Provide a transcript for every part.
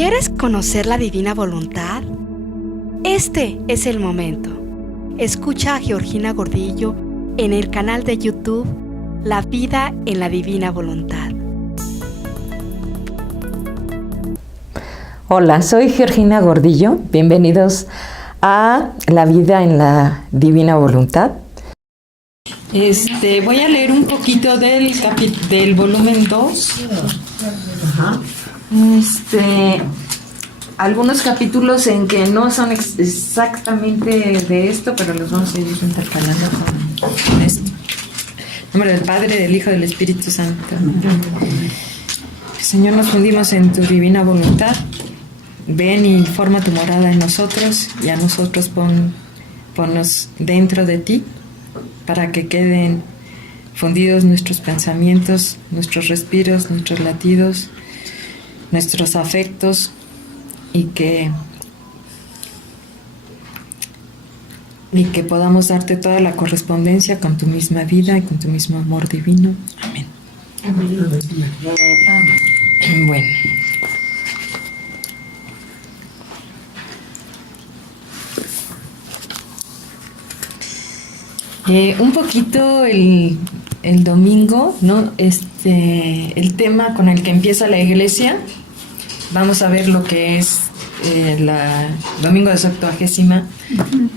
¿Quieres conocer la divina voluntad? Este es el momento. Escucha a Georgina Gordillo en el canal de YouTube La Vida en la Divina Voluntad. Hola, soy Georgina Gordillo. Bienvenidos a La Vida en la Divina Voluntad. Voy a leer un poquito del volumen 2. Ajá. Algunos capítulos en que no son exactamente de esto, pero los vamos a ir intercalando con esto. En nombre del Padre, del Hijo y del Espíritu Santo. Señor, nos fundimos en tu divina voluntad. Ven y forma tu morada en nosotros, y a nosotros ponnos dentro de ti, para que queden fundidos nuestros pensamientos, nuestros respiros, nuestros latidos, nuestros afectos, y que podamos darte toda la correspondencia con tu misma vida y con tu mismo amor divino. Amén. Amén. Bueno. Un poquito el domingo, ¿no? El tema con el que empieza la iglesia. Vamos a ver lo que es domingo de Septuagesima.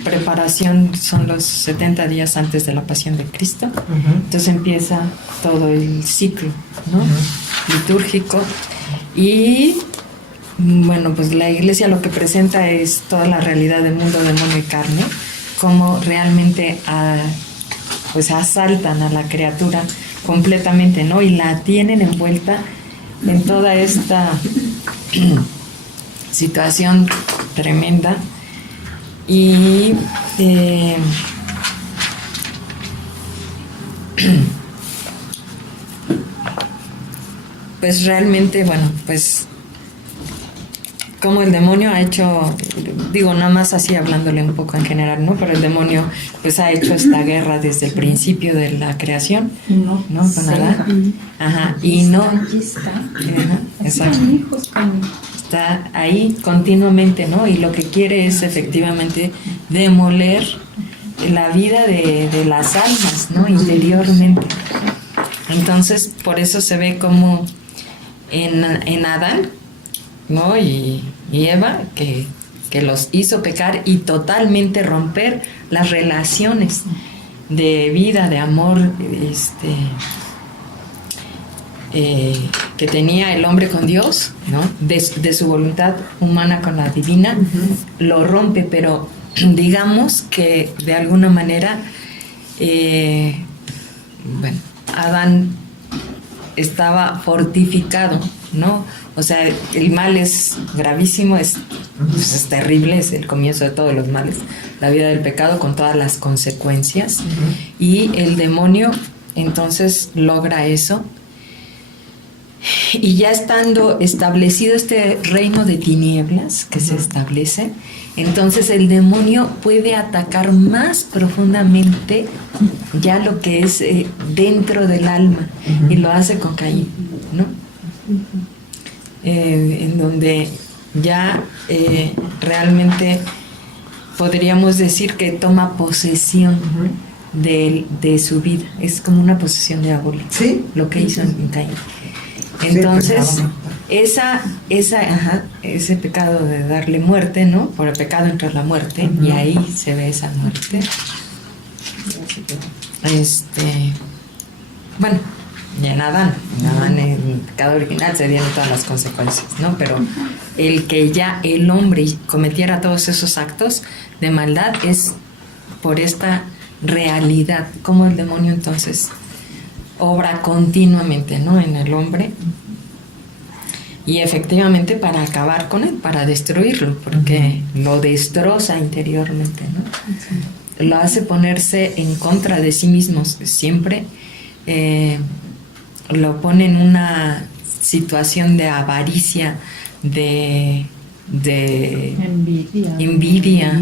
Preparación, son los 70 días antes de la pasión de Cristo. Entonces empieza todo el ciclo, ¿no? Litúrgico. Y bueno, pues la iglesia lo que presenta es toda la realidad del mundo, demonio y carne, cómo realmente pues asaltan a la criatura completamente, ¿no? Y la tienen envuelta en toda esta situación tremenda. Y pues realmente, bueno, pues como el demonio ha hecho, digo, nada más así hablándole un poco en general, ¿no? Pero el demonio pues ha hecho esta guerra desde el principio de la creación, ¿no? Con Adán. Ajá, y no. Ajá, exacto. Está ahí continuamente, ¿no? Y lo que quiere es efectivamente demoler la vida de las almas, ¿no? Interiormente. Entonces, por eso se ve como en Adán, ¿no? Y Eva, que los hizo pecar y totalmente romper las relaciones de vida, de amor, que tenía el hombre con Dios, ¿no? De su voluntad humana con la divina. Lo rompe, pero digamos que de alguna manera, bueno, Adán estaba fortificado, ¿no? O sea, el mal es gravísimo, es terrible, es el comienzo de todos los males, la vida del pecado con todas las consecuencias. Y el demonio entonces logra eso. Y ya estando establecido este reino de tinieblas que se establece, entonces el demonio puede atacar más profundamente ya lo que es dentro del alma, y lo hace con Caín, ¿no? En donde ya realmente podríamos decir que toma posesión de su vida. Es como una posesión diabólica, ¿sí? Lo que hizo en Caín. Entonces, ese pecado de darle muerte, ¿no? Por el pecado entra la muerte, y ahí se ve esa muerte. Bueno, y en Adán, el pecado original se dieron todas las consecuencias, ¿no? Pero el que ya el hombre cometiera todos esos actos de maldad es por esta realidad, como el demonio entonces obra continuamente, ¿no? En el hombre, y efectivamente para acabar con él, para destruirlo, porque lo destroza interiormente, ¿no? Lo hace ponerse en contra de sí mismo siempre. Lo pone en una situación de avaricia, de envidia,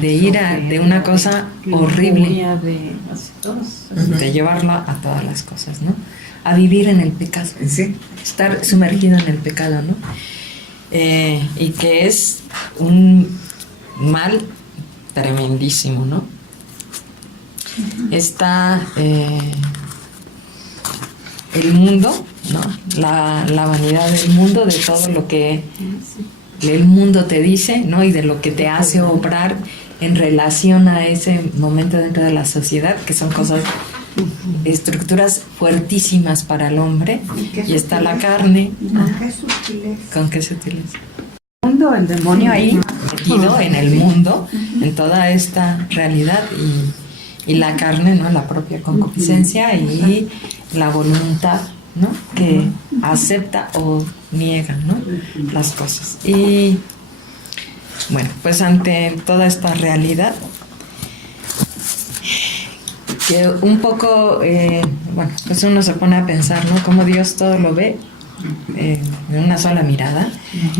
de ira, de una cosa horrible, de llevarla a todas las cosas, ¿no? A vivir en el pecado, ¿sí? Estar sumergido en el pecado, ¿no? y que es un mal tremendísimo, ¿no? Está el mundo, ¿no? La vanidad del mundo, de todo lo que el mundo te dice, ¿no? Y de lo que te hace obrar en relación a ese momento dentro de la sociedad, que son cosas, estructuras fuertísimas para el hombre. Y está la carne. ¿Con qué sutileza? El demonio ahí Metido en el mundo, en toda esta realidad, y la carne, ¿no? La propia concupiscencia y la voluntad, ¿no? Que acepta o niega, ¿no? Las cosas. Y bueno, pues ante toda esta realidad, que un poco, bueno, pues uno se pone a pensar, ¿no? Cómo Dios todo lo ve en una sola mirada,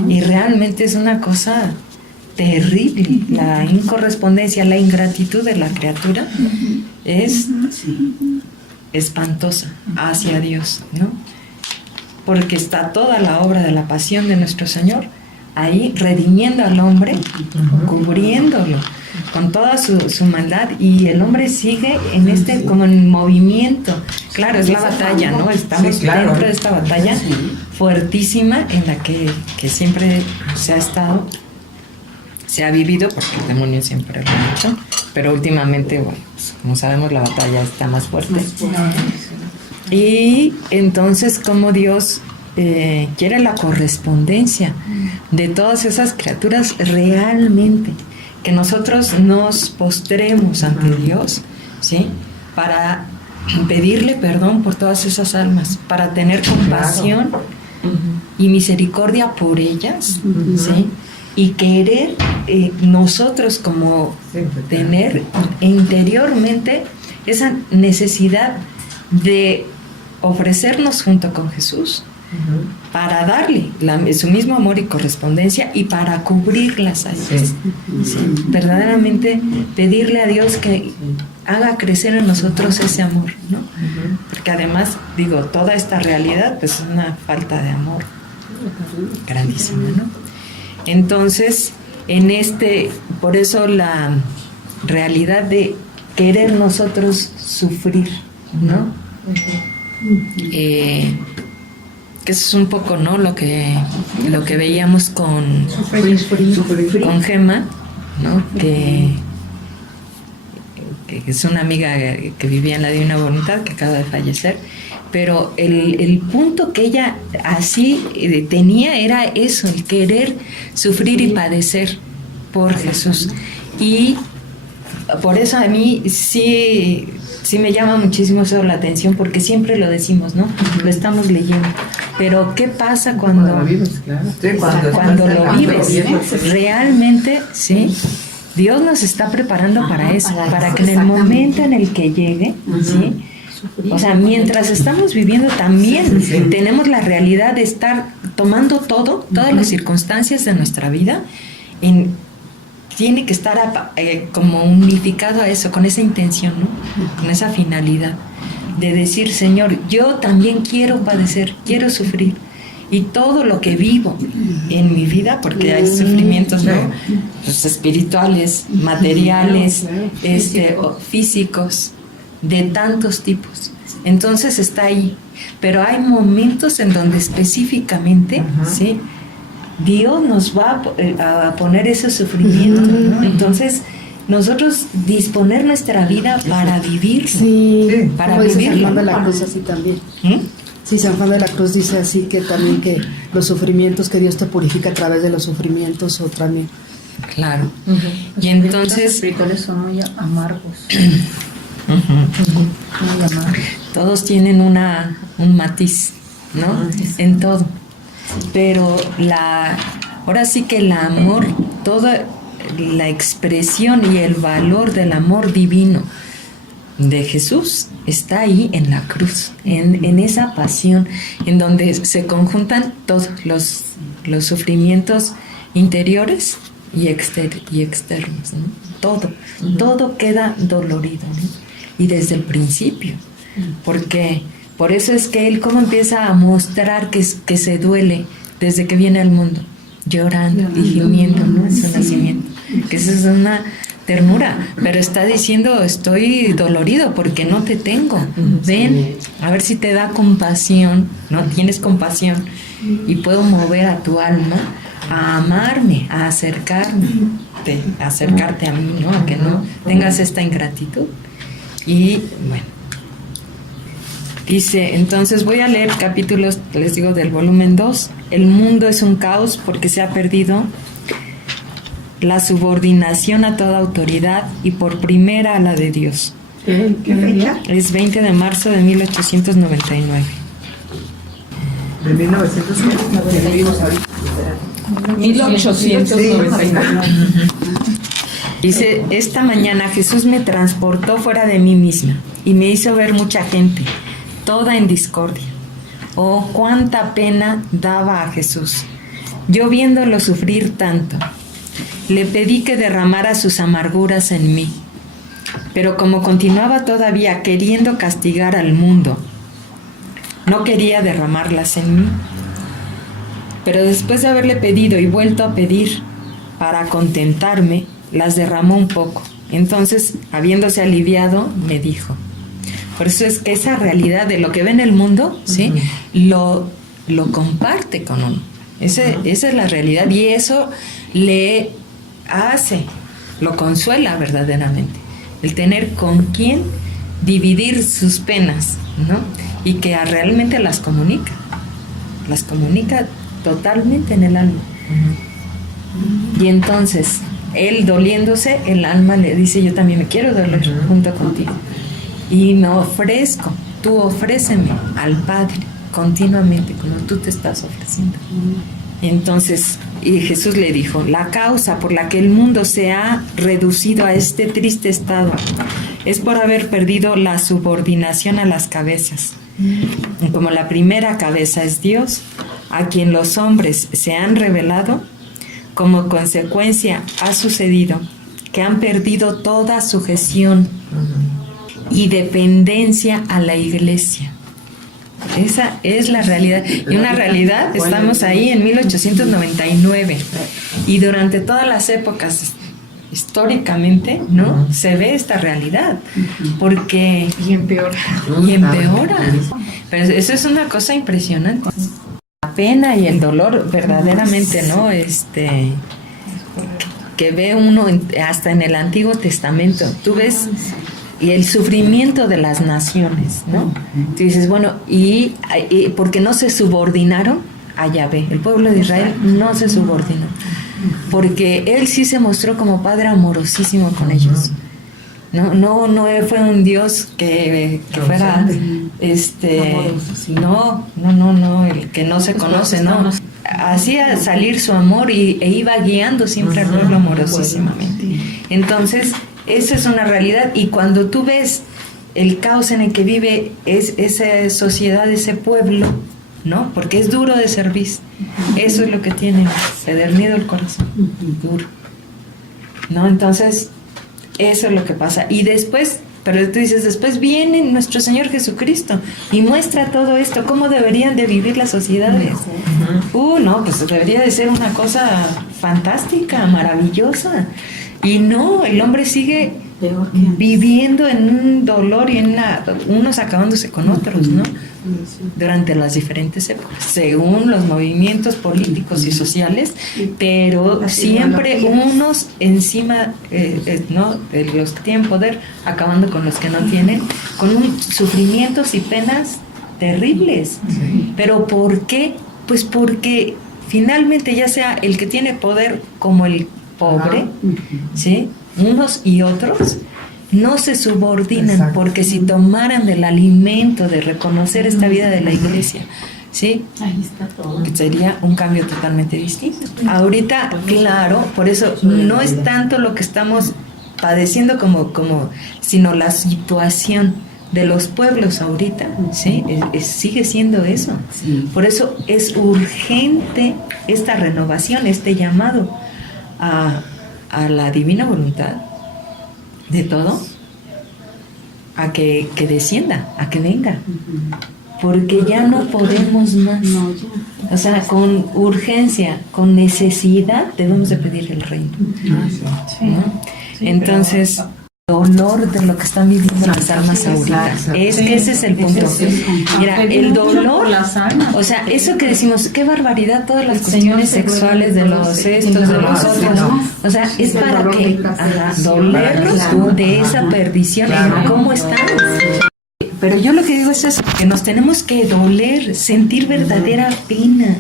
y realmente es una cosa terrible. La incorrespondencia, la ingratitud de la criatura es espantosa hacia Dios, ¿no? Porque está toda la obra de la pasión de nuestro Señor ahí redimiendo al hombre, cubriéndolo con toda su maldad, y el hombre sigue en este como en movimiento. Claro, es la batalla, ¿no? Estamos dentro de esta batalla fuertísima en la que siempre se ha estado, se ha vivido, porque el demonio siempre lo ha hecho, pero últimamente, bueno, pues, como sabemos, la batalla está más fuerte. Y entonces, como Dios quiere la correspondencia de todas esas criaturas realmente, que nosotros nos postremos ante Dios, ¿sí? Para pedirle perdón por todas esas almas, para tener compasión y misericordia por ellas, ¿sí? Y querer nosotros como tener interiormente esa necesidad de ofrecernos junto con Jesús para darle su mismo amor y correspondencia, y para cubrirlas a ellas. Sí. Verdaderamente pedirle a Dios que haga crecer en nosotros ese amor, ¿no? Porque además, digo, toda esta realidad pues es una falta de amor grandísima, ¿no? Entonces, por eso la realidad de querer nosotros sufrir, ¿no? Que eso es un poco, ¿no? Lo que veíamos con Gema, ¿no? Que es una amiga que vivía en la Divina Voluntad, que acaba de fallecer, pero el punto que ella así tenía era eso, el querer sufrir y padecer por Jesús. Y por eso a mí sí me llama muchísimo eso la atención, porque siempre lo decimos, ¿no? Lo estamos leyendo. Pero ¿qué pasa cuando lo vives? Realmente, ¿sí? Dios nos está preparando para eso, para que en el momento en el que llegue, ¿sí? O sea, mientras estamos viviendo también tenemos la realidad de estar tomando todas las circunstancias de nuestra vida, tiene que estar como unificado a eso, con esa intención, ¿no? Con esa finalidad de decir, Señor, yo también quiero padecer, quiero sufrir, y todo lo que vivo en mi vida, porque hay sufrimientos, ¿no? Pues espirituales, materiales, físicos, de tantos tipos. Entonces está ahí, pero hay momentos en donde específicamente, ¿sí? Dios nos va a poner ese sufrimiento, ¿no? Entonces, nosotros disponer nuestra vida para vivir, para vivir. San Juan de la Cruz así también. Sí, San Juan de la Cruz dice así, que también que los sufrimientos, que Dios te purifica a través de los sufrimientos, o también. Claro. Y entonces los espirituales son muy amargos. Muy amargos. Todos tienen un matiz, ¿no? En todo. Pero ahora sí que el amor, toda la expresión y el valor del amor divino de Jesús está ahí en la cruz, en esa pasión, en donde se conjuntan todos los sufrimientos interiores y externos, ¿no? Todo queda dolorido, ¿no? Y desde el principio, porque por eso es que él como empieza a mostrar que se duele desde que viene al mundo, llorando y gimiendo, ¿no? En su nacimiento. Que esa es una ternura, pero está diciendo, estoy dolorido porque no te tengo. Ven, a ver si te da compasión, ¿no? Tienes compasión y puedo mover a tu alma a amarme, a acercarte a mí, ¿no? A que no tengas esta ingratitud. Y bueno, dice, entonces voy a leer capítulos, les digo, del volumen 2. El mundo es un caos porque se ha perdido la subordinación a toda autoridad y por primera a la de Dios. ¿Qué fecha? Es 20 de marzo de 1899. ¿De 1999? 1899. Dice, esta mañana Jesús me transportó fuera de mí misma y me hizo ver mucha gente, toda en discordia. Oh, cuánta pena daba a Jesús. Yo viéndolo sufrir tanto, le pedí que derramara sus amarguras en mí. Pero como continuaba todavía queriendo castigar al mundo, no quería derramarlas en mí. Pero después de haberle pedido y vuelto a pedir para contentarme, las derramó un poco. Entonces, habiéndose aliviado, me dijo. Por eso es que esa realidad de lo que ve en el mundo, ¿sí? Lo comparte con uno. Esa es la realidad y eso le hace, lo consuela verdaderamente. El tener con quién dividir sus penas, ¿no? Y que realmente las comunica totalmente en el alma. Y entonces, él doliéndose, el alma le dice, yo también me quiero doler junto contigo. Y me ofrezco, tú ofréceme al Padre continuamente, como tú te estás ofreciendo. Entonces, y Jesús le dijo, la causa por la que el mundo se ha reducido a este triste estado es por haber perdido la subordinación a las cabezas. Y como la primera cabeza es Dios, a quien los hombres se han revelado, como consecuencia ha sucedido que han perdido toda sujeción y dependencia a la iglesia. Esa es la realidad. Y una realidad, estamos ahí en 1899. Y durante todas las épocas, históricamente, ¿no? Se ve esta realidad. Porque... Y empeora. Pero eso es una cosa impresionante. La pena y el dolor, verdaderamente, ¿no? Que ve uno hasta en el Antiguo Testamento. Tú ves... y el sufrimiento de las naciones, ¿no? Tú dices, bueno, y porque no se subordinaron a Yahvé, el pueblo de Israel no se subordinó, porque él sí se mostró como padre amorosísimo con ellos. No fue un Dios que fuera, no, el que no se conoce, no. Hacía salir su amor e iba guiando siempre al pueblo amorosísimamente. Entonces, esa es una realidad, y cuando tú ves el caos en el que vive esa sociedad, ese pueblo, ¿no? Porque es duro de servir. Eso es lo que tiene pedernido el corazón, duro, ¿no? Entonces, eso es lo que pasa. Y después, pero tú dices, después viene nuestro Señor Jesucristo y muestra todo esto, cómo deberían de vivir las sociedades. No, pues debería de ser una cosa fantástica, maravillosa. Y no, el hombre sigue viviendo en un dolor y unos acabándose con otros, ¿no? Durante las diferentes épocas, según los movimientos políticos y sociales, pero siempre unos encima, ¿no? De los que tienen poder, acabando con los que no tienen, con sufrimientos y penas terribles. ¿Pero por qué? Pues porque finalmente, ya sea el que tiene poder como el pobre, ¿sí? Unos y otros no se subordinan. Exacto. Porque si tomaran del alimento de reconocer esta vida de la iglesia, ¿sí? Ahí está todo. Sería un cambio totalmente distinto. Ahorita, claro, por eso no es tanto lo que estamos padeciendo como sino la situación de los pueblos ahorita, ¿sí? Sigue siendo eso. Sí. Por eso es urgente esta renovación, este llamado a la divina voluntad de todo, a que descienda, a que venga. porque ya no podemos más. O sea, con urgencia, con necesidad, debemos de pedir el reino, ¿no? Entonces, dolor de lo que están viviendo las almas ahorita. Es que ese es el punto. Mira, el dolor, o sea, eso que decimos, qué barbaridad, todas las cuestiones sexuales de los estos, de los otros. O sea, es para que dolernos de esa perdición. ¿Cómo están? Pero yo lo que digo es eso, que nos tenemos que doler, sentir verdadera pena.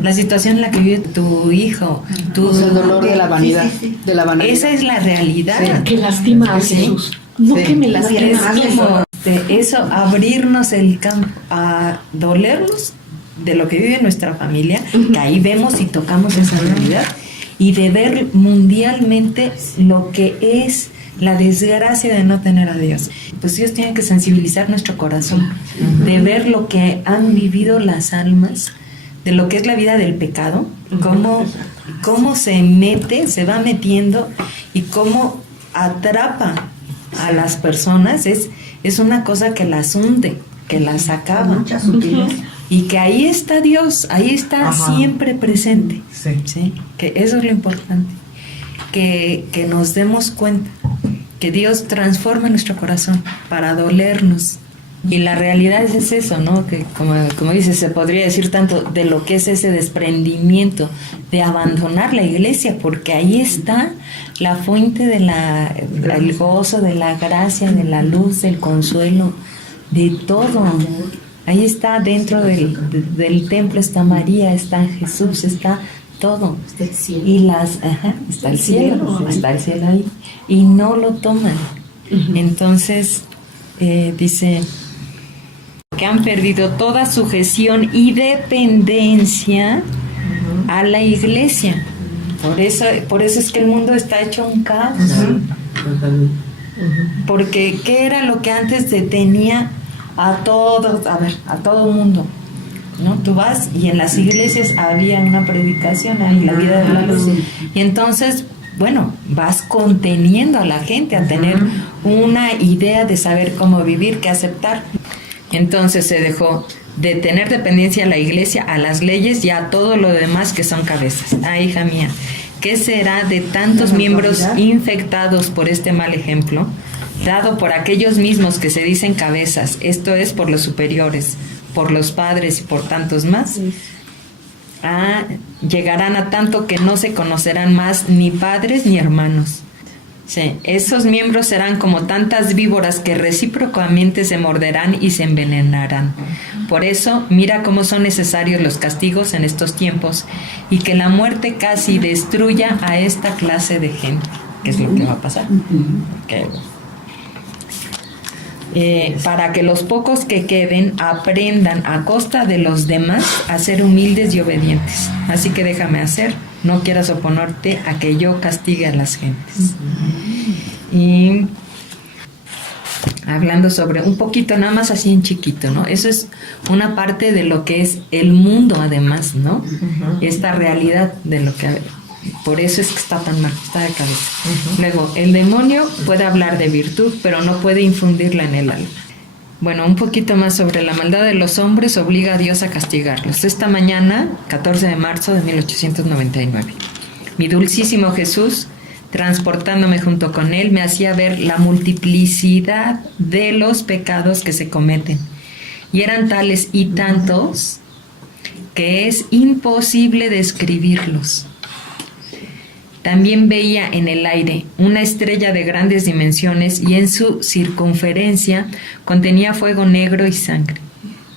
La situación en la que vive tu hijo, Es el dolor de la vanidad. De la vanidad. Esa es la realidad. Pero que lastima a Jesús. No que me lastima Es a Jesús. como eso, abrirnos el campo a dolernos de lo que vive nuestra familia, que ahí vemos y tocamos esa realidad, y de ver mundialmente lo que es la desgracia de no tener a Dios. Pues Dios tiene que sensibilizar nuestro corazón, de ver lo que han vivido las almas, de lo que es la vida del pecado, cómo se mete, se va metiendo y cómo atrapa a las personas. Es una cosa que las hunde, que las acaba. Y que ahí está Dios, ahí está siempre presente. ¿Sí? Que eso es lo importante. Que nos demos cuenta que Dios transforma nuestro corazón para dolernos. Y la realidad es eso, ¿no? Que como dices, se podría decir tanto de lo que es ese desprendimiento, de abandonar la iglesia, porque ahí está la fuente del gozo, de la gracia, de la luz, del consuelo, de todo. Ahí está, dentro del templo está María, está Jesús, está todo. Está el cielo. Y está el cielo ahí. Y no lo toman. Entonces, dice que han perdido toda sujeción y dependencia a la iglesia. Por eso es que el mundo está hecho un caos. Porque ¿qué era lo que antes detenía a todo mundo? ¿No? Tú vas y en las iglesias había una predicación ahí, la vida de la luz. Y entonces, bueno, vas conteniendo a la gente a tener una idea de saber cómo vivir, qué aceptar. Entonces se dejó de tener dependencia a la iglesia, a las leyes y a todo lo demás que son cabezas. Hija mía, ¿qué será de tantos miembros infectados por este mal ejemplo, dado por aquellos mismos que se dicen cabezas, esto es, por los superiores, por los padres y por tantos más? Llegarán a tanto que no se conocerán más ni padres ni hermanos. Sí, esos miembros serán como tantas víboras que recíprocamente se morderán y se envenenarán. Por eso, mira cómo son necesarios los castigos en estos tiempos y que la muerte casi destruya a esta clase de gente. ¿Qué es lo que va a pasar? Para que los pocos que queden aprendan a costa de los demás a ser humildes y obedientes. Así que déjame hacer, no quieras oponerte a que yo castigue a las gentes. Y hablando sobre un poquito, nada más así en chiquito, ¿no? Eso es una parte de lo que es el mundo, además, ¿no? Esta realidad de lo que... Por eso es que está tan mal, está de cabeza. Luego, el demonio puede hablar de virtud, pero no puede infundirla en el alma. Bueno, un poquito más sobre la maldad de los hombres obliga a Dios a castigarlos. Esta mañana, 14 de marzo de 1899, mi dulcísimo Jesús, transportándome junto con él, me hacía ver la multiplicidad de los pecados que se cometen. Y eran tales y tantos que es imposible describirlos. También veía en el aire una estrella de grandes dimensiones y en su circunferencia contenía fuego negro y sangre.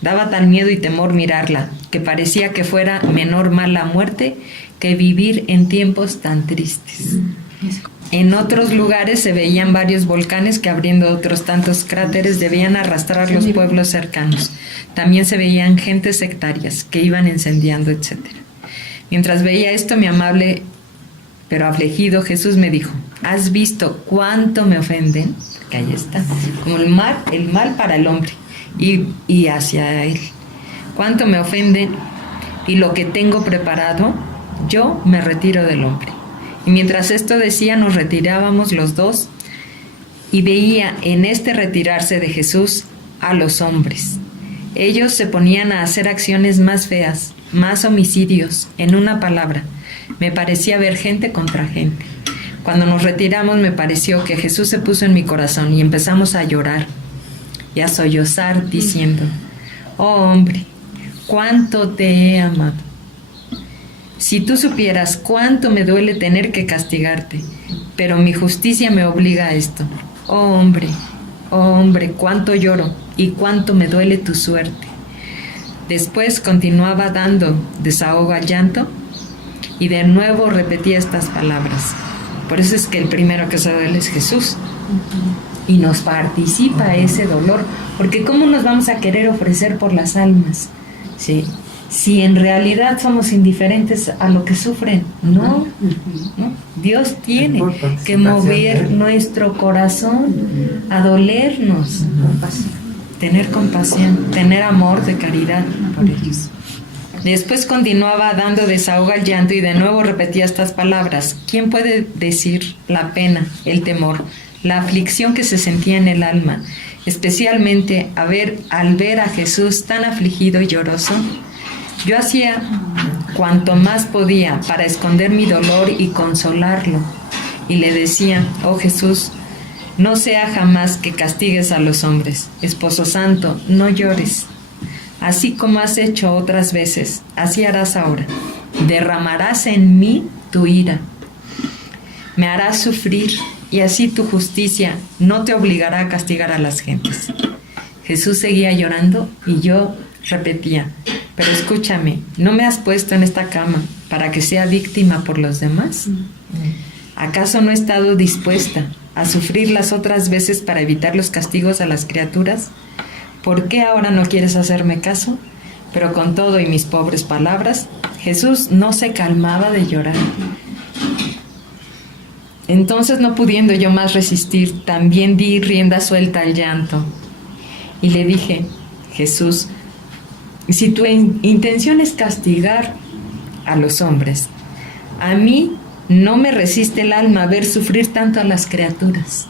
Daba tal miedo y temor mirarla, que parecía que fuera menor mal la muerte que vivir en tiempos tan tristes. En otros lugares se veían varios volcanes que, abriendo otros tantos cráteres, debían arrastrar los pueblos cercanos. También se veían gentes sectarias que iban incendiando, etc. Mientras veía esto, mi amable pero afligido Jesús me dijo: ¿has visto cuánto me ofenden? Que ahí está, como el mal para el hombre y hacia él. Cuánto me ofenden, y lo que tengo preparado, yo me retiro del hombre. Y mientras esto decía, nos retirábamos los dos, y veía en este retirarse de Jesús a los hombres, ellos se ponían a hacer acciones más feas, más homicidios, en una palabra. Me parecía ver gente contra gente. Cuando nos retiramos me pareció que Jesús se puso en mi corazón y empezamos a llorar y a sollozar diciendo: oh hombre, cuánto te he amado. Si tú supieras cuánto me duele tener que castigarte, pero mi justicia me obliga a esto. Oh hombre, cuánto lloro y cuánto me duele tu suerte. Después continuaba dando desahogo al llanto y de nuevo repetía estas palabras. Por eso es que el primero que se duele es Jesús. Y nos participa ese dolor, porque ¿cómo nos vamos a querer ofrecer por las almas? ¿Sí? Si en realidad somos indiferentes a lo que sufren, ¿no? Dios tiene que mover nuestro corazón a dolernos, tener compasión, tener amor de caridad por ellos. Después continuaba dando desahogo al llanto y de nuevo repetía estas palabras. ¿Quién puede decir la pena, el temor, la aflicción que se sentía en el alma, especialmente al ver a Jesús tan afligido y lloroso? Yo hacía cuanto más podía para esconder mi dolor y consolarlo, y le decía: oh Jesús, no sea jamás que castigues a los hombres. Esposo santo, no llores. Así como has hecho otras veces, así harás ahora. Derramarás en mí tu ira. Me harás sufrir, y así tu justicia no te obligará a castigar a las gentes. Jesús seguía llorando y yo repetía: pero escúchame, ¿no me has puesto en esta cama para que sea víctima por los demás? ¿Acaso no he estado dispuesta a sufrir las otras veces para evitar los castigos a las criaturas? ¿Por qué ahora no quieres hacerme caso? Pero con todo y mis pobres palabras, Jesús no se calmaba de llorar. Entonces, no pudiendo yo más resistir, también di rienda suelta al llanto. Y le dije: Jesús, si tu intención es castigar a los hombres, a mí no me resiste el alma ver sufrir tanto a las criaturas.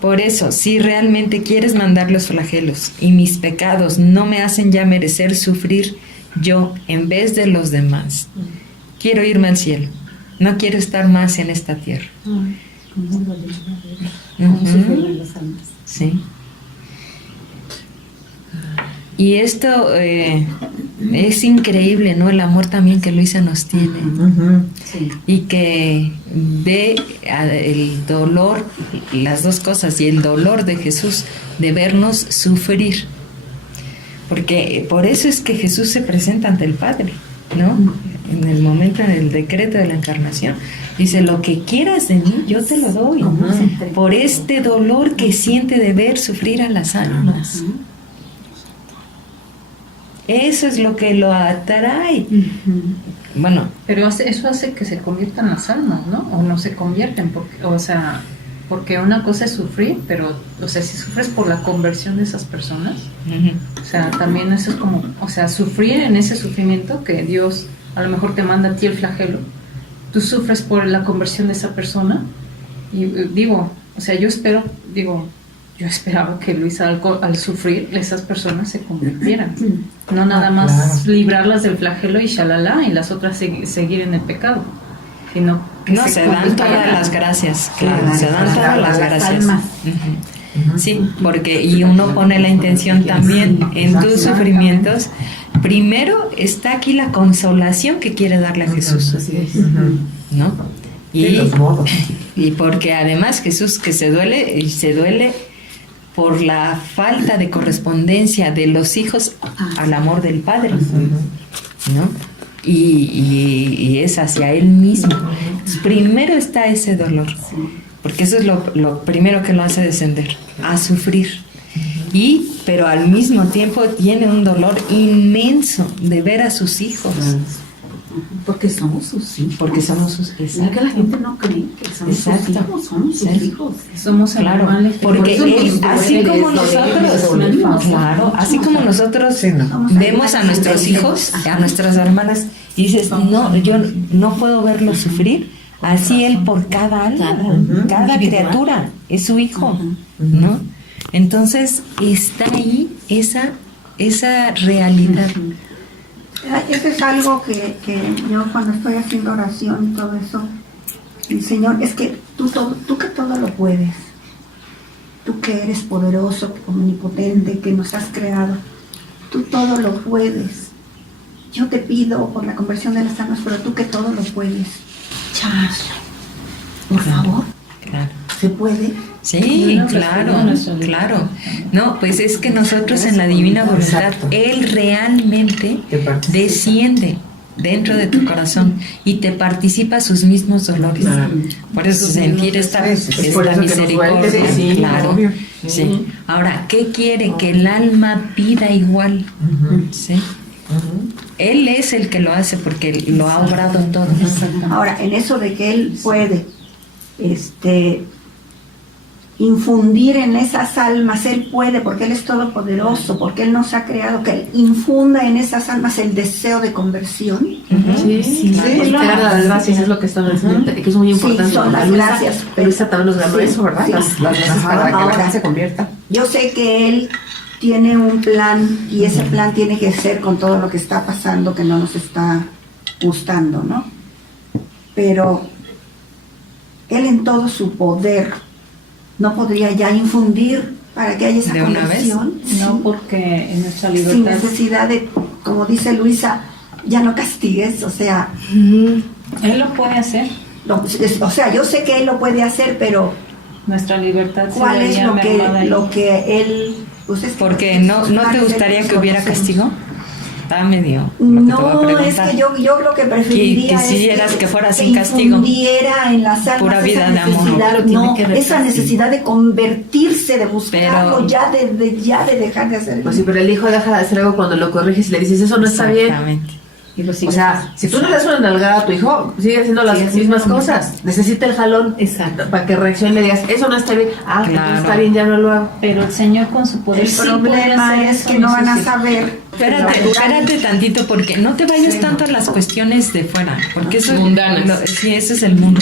Por eso, si realmente quieres mandar los flagelos y mis pecados no me hacen ya merecer sufrir yo en vez de los demás, quiero irme al cielo. No quiero estar más en esta tierra. Sí. Y esto es increíble, ¿no? El amor también que Luisa nos tiene. Y que ve el dolor, las dos cosas, y el dolor de Jesús de vernos sufrir. Porque por eso es que Jesús se presenta ante el Padre, ¿no? En el momento, en el decreto de la encarnación, dice: lo que quieras de mí, yo te lo doy. Por este dolor que siente de ver sufrir a las almas. Eso es lo que lo atrae. Bueno, pero eso hace que se conviertan las almas, ¿no? O no se convierten, porque una cosa es sufrir, pero, o sea, si sufres por la conversión de esas personas, o sea, también eso es como, o sea, sufrir en ese sufrimiento que Dios a lo mejor te manda a ti el flagelo, tú sufres por la conversión de esa persona, y yo esperaba que Luisa al sufrir esas personas se convirtieran, no nada más librarlas del flagelo y shalala, y las otras seguir en el pecado, sino que no, se dan todas las gracias, claro, se dan todas las gracias. Sí, porque y uno pone la intención también en tus sufrimientos. Primero está aquí la consolación que quiere darle a Jesús, ¿no? Y porque además Jesús que se duele por la falta de correspondencia de los hijos al amor del Padre, ¿no? Y es hacia Él mismo. Entonces, primero está ese dolor, porque eso es lo primero que lo hace descender, a sufrir. Pero al mismo tiempo tiene un dolor inmenso de ver a sus hijos. Porque somos sus hijos. Porque somos sus hijos. Es que la gente no cree que somos sus hijos, somos sus hijos. Somos animales. Porque Él, así como nosotros, así como nosotros vemos a nuestros hijos, a nuestras hermanas, y dices, no, yo no puedo verlos sufrir, así Él por cada alma, cada criatura es su hijo, ¿no? Entonces está ahí esa realidad. Eso es algo que yo cuando estoy haciendo oración y todo eso, el Señor, es que tú que todo lo puedes, tú que eres poderoso, omnipotente, que nos has creado, tú todo lo puedes. Yo te pido por la conversión de las almas, pero tú que todo lo puedes, Charles, por favor. Claro. ¿Se puede? Sí, claro. No, pues es que nosotros en la divina voluntad, Exacto. Él realmente desciende dentro de tu corazón y te participa sus mismos dolores. Claro. Por eso sentir esta por eso que nos misericordia, duele, sí, claro. obvio. Sí. Ahora, ¿qué quiere? Que el alma pida igual. ¿Sí? Él es el que lo hace porque lo ha obrado todo. Ahora, en eso de que Él puede infundir en esas almas, Él puede, porque Él es todopoderoso, porque Él nos ha creado, que Él infunda en esas almas el deseo de conversión. Sí, las gracias es lo que están diciendo, que es muy importante. Sí, son las Luisa, gracias. Luisa también nos ganó eso, ¿verdad? Sí. Las gracias para que la gente se convierta. Yo sé que Él tiene un plan y ese plan tiene que ser con todo lo que está pasando, que no nos está gustando, ¿no? Pero Él en todo su poder no podría ya infundir para que haya esa ¿De una conversión. No, porque en nuestra Sin libertad necesidad de, como dice Luisa, ya no castigues, o sea, Él lo puede hacer. o sea, yo sé que Él lo puede hacer, pero Nuestra libertad se ¿cuál es vería mermada ahí. lo que Él... pues es que Porque no te gustaría que hubiera castigo. Está medio. Lo que te voy a No, es preguntar. que yo lo que preferiría Que es quisieras que fuera sin castigo. infundiera en las almas Pura vida esa de amor. necesidad, Claro, tiene no, que haber esa castigo. necesidad de convertirse, de buscarlo, Pero- ya de dejar de hacer. Pues sí, pero el hijo deja de hacer algo cuando lo corriges y le dices, eso no está bien. Exactamente. Y lo O sigues. sea, si tú no le das una nalgada a tu hijo, sigue haciendo las mismas cosas. Necesita el jalón para que reaccione y le digas, eso no está bien. Ah, Claro. entonces está bien, ya no lo hago. Pero el Señor con su poder El sí puede problema hacer es eso, que no van a sé si- saber. Espérate tantito, porque no te vayas tanto a las cuestiones de fuera, porque eso Mundanas. Sí, ese es el mundo,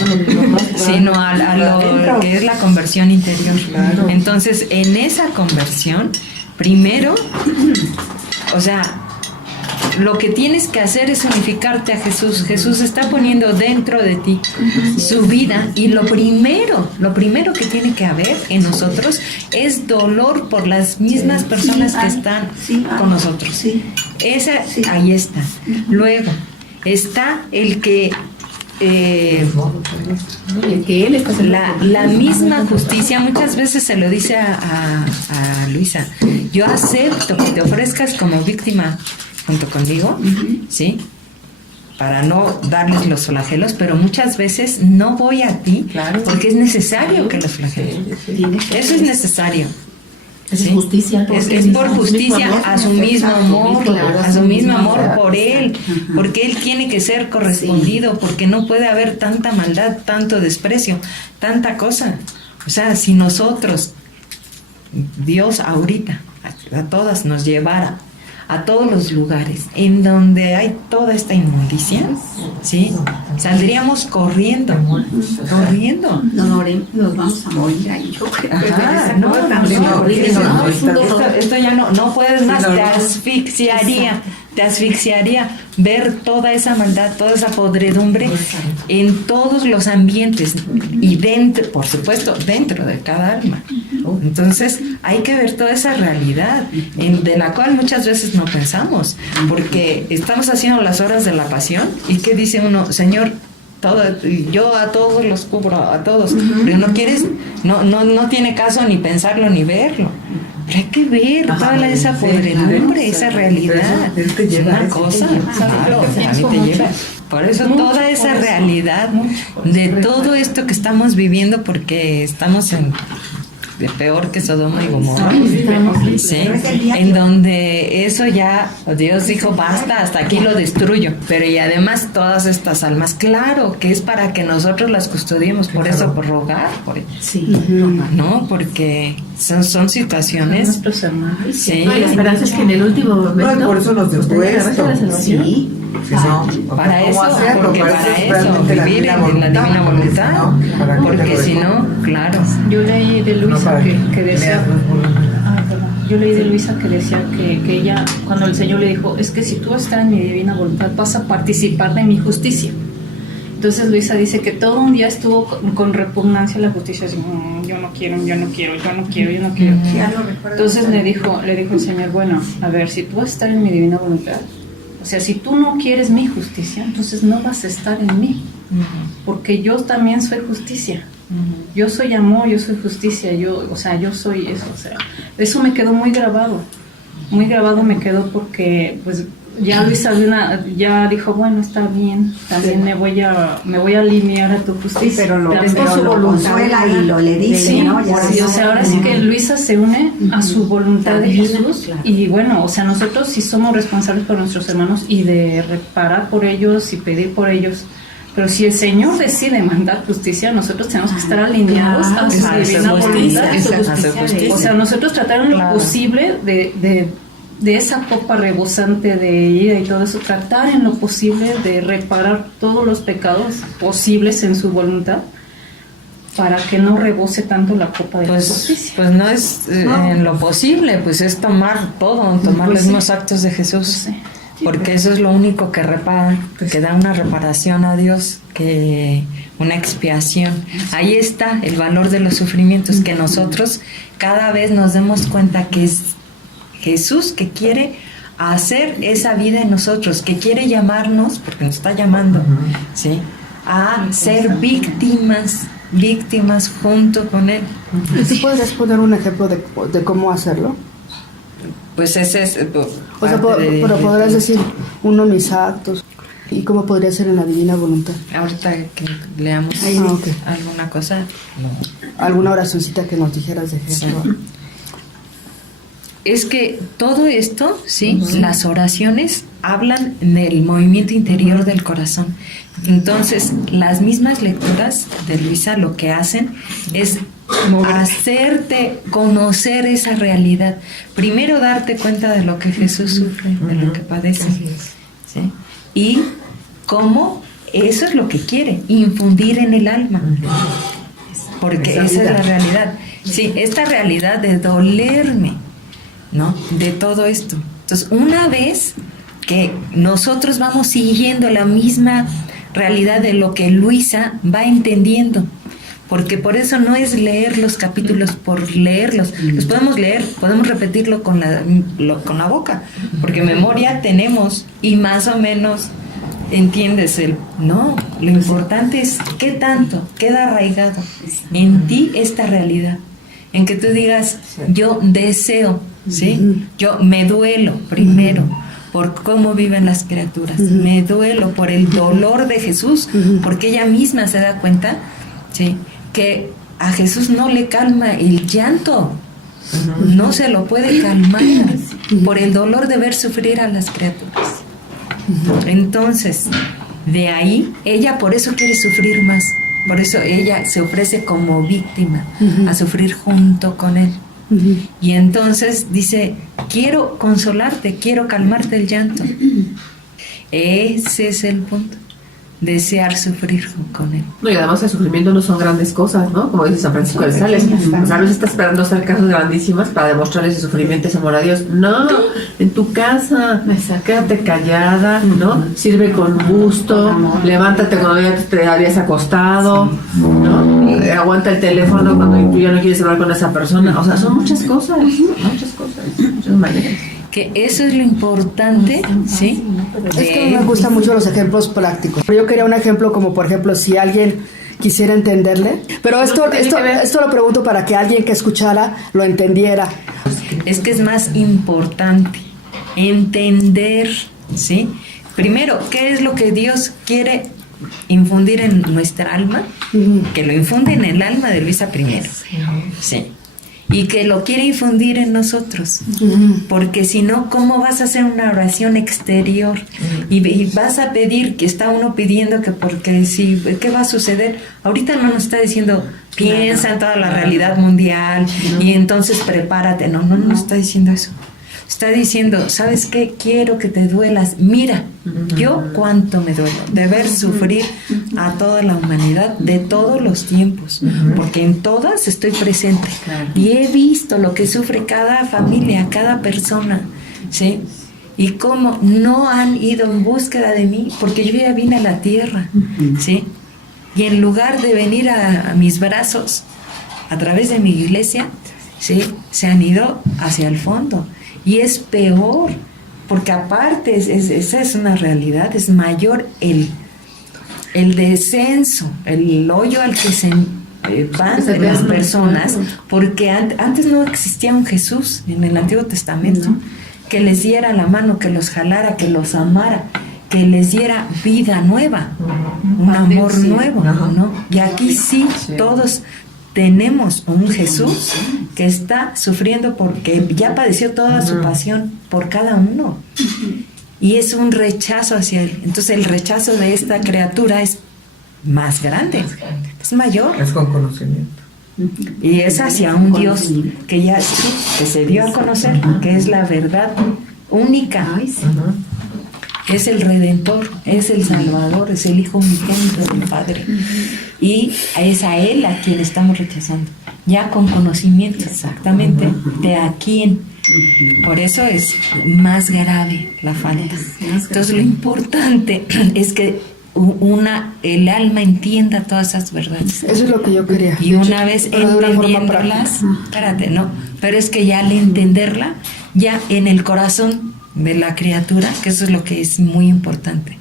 sino a lo que es la conversión interior. Entonces, en esa conversión, primero, o sea, lo que tienes que hacer es unificarte a Jesús. Jesús está poniendo dentro de ti su vida y lo primero que tiene que haber en nosotros es dolor por las mismas personas que están con nosotros. Sí. Ahí está. Luego está el que Que él está haciendo la misma justicia. Muchas veces se lo dice a Luisa, yo acepto que te ofrezcas como víctima junto conmigo, ¿sí? Para no darles los flagelos, pero muchas veces no voy a ti, porque es necesario que los flagelen. Eso es necesario. Es ¿sí? justicia. Es por justicia a su mismo amor, a su mismo amor por él, porque él tiene que ser correspondido, porque no puede haber tanta maldad, tanto desprecio, tanta cosa. O sea, si nosotros, Dios ahorita, a todas nos llevara a todos los lugares en donde hay toda esta inmundicia, ¿sí? Saldríamos corriendo. No, nos vamos a morir ahí. Yo creo que Ajá, esto ya no puedes más, te asfixiaría ver toda esa maldad, toda esa podredumbre en todos los ambientes y dentro, por supuesto, dentro de cada alma. Entonces hay que ver toda esa realidad de la cual muchas veces no pensamos, porque estamos haciendo las horas de la pasión y ¿qué dice uno? Señor, yo a todos los cubro, a todos, pero no quieres, no tiene caso ni pensarlo ni verlo. Pero hay que ver toda esa podredumbre, esa realidad. Es una cosa, claro, a mí te lleva. Por eso toda esa realidad de todo esto que estamos viviendo, porque estamos de peor que Sodoma y Gomorra, ¿sí? En donde eso ya Dios dijo basta, hasta aquí lo destruyo, pero y además todas estas almas, claro que es para que nosotros las custodiemos, por eso por rogar por ellas, no, porque son situaciones, Nuestros hermanos. sí, No, y la esperanza es que en el último momento. No, y por eso nos dio esto. Sí. para eso, porque Para para eso es eso, realmente la vivir divina en la divina voluntad, ¿no? Para que porque te si no, claro. Yo leí de Luisa para que decía leas los volúmenes. yo leí de Luisa que decía que ella, cuando el Señor le dijo, es que si tú estás en mi divina voluntad, vas a participar de mi justicia. Entonces Luisa dice que todo un día estuvo con repugnancia a la justicia, así, yo no quiero. Ya lo recuerdo. Entonces le dijo el Señor, bueno, a ver, si tú vas a estar en mi divina voluntad, o sea, si tú no quieres mi justicia, entonces no vas a estar en mí, porque yo también soy justicia. Yo soy amor, yo soy justicia, yo soy eso, o sea, eso me quedó muy grabado me quedó porque pues ya Luisa ya dijo, bueno, está bien, también me voy a alinear a tu justicia. Pero lo consuela y lo le dice, sí, ¿no? Sí, o sea, ahora sí que Luisa se une a su voluntad de Jesús, y bueno, o sea, nosotros sí somos responsables por nuestros hermanos y de reparar por ellos y pedir por ellos. Pero si el Señor decide mandar justicia, nosotros tenemos que estar alineados a su divina voluntad. O sea, nosotros tratar en lo posible de esa copa rebosante de ira y todo eso, tratar en lo posible de reparar todos los pecados posibles en su voluntad, para que no rebose tanto la copa de la justicia. Pues no es en lo posible, pues es tomar los mismos actos de Jesús. Porque eso es lo único que repara, que da una reparación a Dios, que una expiación. Ahí está el valor de los sufrimientos, que nosotros cada vez nos demos cuenta que es Jesús que quiere hacer esa vida en nosotros, que quiere llamarnos, porque nos está llamando, ¿sí?, a ser víctimas junto con Él. ¿Y tú podrías poner un ejemplo de cómo hacerlo? Pues ese es... O sea, pero podrás decir, uno de mis actos, ¿y cómo podría ser en la divina voluntad? Ahorita que leamos alguna cosa. No. ¿Alguna oracioncita que nos dijeras de ejemplo? Sí. Es que todo esto, sí, las oraciones hablan del movimiento interior del corazón. Entonces, las mismas lecturas de Luisa lo que hacen es hacerte conocer esa realidad. Primero darte cuenta de lo que Jesús sufre, de lo que padece, ¿sí? Y cómo eso es lo que quiere, infundir en el alma. Porque esa es la realidad. Sí, esta realidad de dolerme, ¿no?, de todo esto. Entonces, una vez que nosotros vamos siguiendo la misma realidad de lo que Luisa va entendiendo, porque por eso no es leer los capítulos por leerlos, los podemos leer, podemos repetirlo con la boca, porque memoria tenemos y más o menos entiendes no, lo importante es qué tanto queda arraigado en ti esta realidad, en que tú digas, yo deseo, ¿sí?, yo me duelo primero por cómo viven las criaturas, me duelo por el dolor de Jesús, porque ella misma se da cuenta, ¿sí?, que a Jesús no le calma el llanto, no se lo puede calmar por el dolor de ver sufrir a las criaturas. Entonces, de ahí, ella por eso quiere sufrir más, por eso ella se ofrece como víctima a sufrir junto con él. Y entonces dice, quiero consolarte, quiero calmarte el llanto. Ese es el punto. Desear sufrir con él. No, y además el sufrimiento no son grandes cosas, ¿no? Como dice San Francisco de Sales, a veces está esperando hacer cosas grandísimas para demostrarle ese sufrimiento, ese amor a Dios. No, en tu casa, quédate callada, ¿no? Sirve con gusto, levántate cuando ya te habías acostado, ¿no? Aguanta el teléfono cuando tú ya no quieres hablar con esa persona. O sea, son muchas cosas, muchas maneras. Que eso es lo importante, ¿sí? Es que me gustan mucho los ejemplos prácticos. Yo quería un ejemplo como, por ejemplo, si alguien quisiera entenderle, pero esto lo pregunto para que alguien que escuchara lo entendiera. Es que es más importante entender, ¿sí? Primero, ¿qué es lo que Dios quiere infundir en nuestra alma? Que lo infunde en el alma de Luisa primero, ¿sí? Y que lo quiere infundir en nosotros, porque si no, ¿cómo vas a hacer una oración exterior? Y vas a pedir, que está uno pidiendo que porque si, ¿qué va a suceder? Ahorita no nos está diciendo, piensa en toda la realidad mundial y entonces prepárate, no nos está diciendo eso, Está diciendo, ¿sabes qué? Quiero que te duelas. Mira, yo cuánto me duelo de ver sufrir a toda la humanidad de todos los tiempos, porque en todas estoy presente y he visto lo que sufre cada familia, cada persona, ¿sí? Y cómo no han ido en búsqueda de mí, porque yo ya vine a la tierra, ¿sí? Y en lugar de venir a mis brazos a través de mi iglesia, ¿sí? Se han ido hacia el fondo. Y es peor, porque aparte, esa es una realidad, es mayor el descenso, el hoyo al que se van de las personas, porque antes no existía un Jesús en el Antiguo Testamento que les diera la mano, que los jalara, que los amara, que les diera vida nueva, un amor nuevo, ¿no? Y aquí sí, todos tenemos un Jesús que está sufriendo porque ya padeció toda su pasión por cada uno. Y es un rechazo hacia él. Entonces el rechazo de esta criatura es más grande, es mayor. Es con conocimiento. Y es hacia un Dios que ya que se dio a conocer, que es la verdad única. Es el Redentor, es el Salvador, es el Hijo unigénito del Padre. Y es a Él a quien estamos rechazando, ya con conocimiento exactamente de a quién. Por eso es más grave la falta. Entonces lo importante es que el alma entienda todas esas verdades. Eso es lo que yo quería. Y una vez entendiéndolas, espérate, no, pero es que ya al entenderla, ya en el corazón de la criatura, que eso es lo que es muy importante,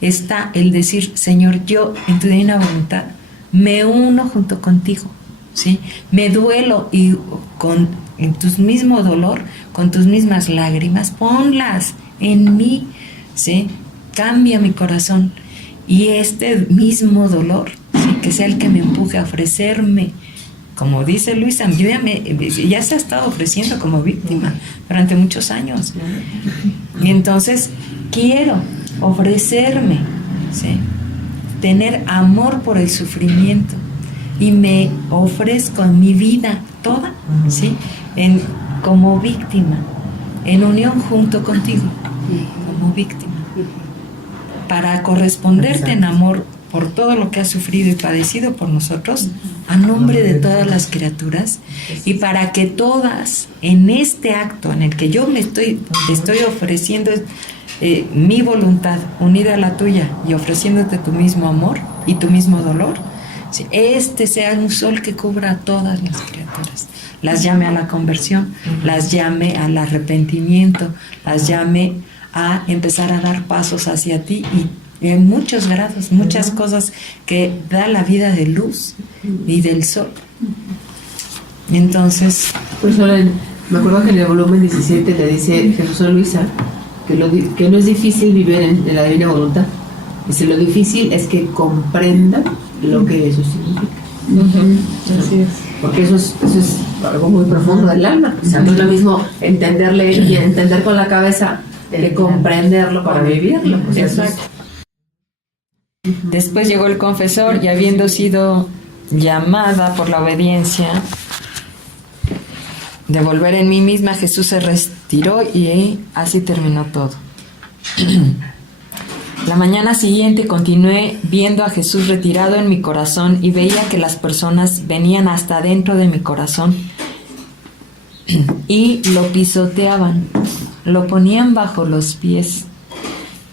está el decir, Señor, yo en tu divina voluntad me uno junto contigo, ¿sí? Me duelo y en tu mismo dolor, con tus mismas lágrimas, ponlas en mí, ¿sí? Cambia mi corazón y este mismo dolor, ¿sí? Que sea el que me empuje a ofrecerme. Como dice Luisa, yo ya se ha estado ofreciendo como víctima durante muchos años. Y entonces quiero ofrecerme, ¿sí? Tener amor por el sufrimiento. Y me ofrezco en mi vida toda, ¿sí? Como víctima, en unión junto contigo, como víctima. Para corresponderte en amor por todo lo que has sufrido y padecido por nosotros, a nombre de todas las criaturas, y para que todas, en este acto en el que yo estoy ofreciendo mi voluntad unida a la tuya y ofreciéndote tu mismo amor y tu mismo dolor, este sea un sol que cubra a todas las criaturas, las llame a la conversión, las llame al arrepentimiento, las llame a empezar a dar pasos hacia ti y en muchos grados, muchas cosas que da la vida de luz y del sol. Entonces, pues ahora me acuerdo que en el volumen 17 le dice Jesús a Luisa que no es difícil vivir en la divina voluntad. Dice, lo difícil es que comprenda lo que eso significa. Así es. Porque eso es algo muy profundo del alma. O sea, no es lo mismo entenderle y entender con la cabeza que comprenderlo para vivirlo. O sea, exacto. Después llegó el confesor y habiendo sido llamada por la obediencia de volver en mí misma, Jesús se retiró y así terminó todo. La mañana siguiente continué viendo a Jesús retirado en mi corazón y veía que las personas venían hasta dentro de mi corazón y lo pisoteaban, lo ponían bajo los pies.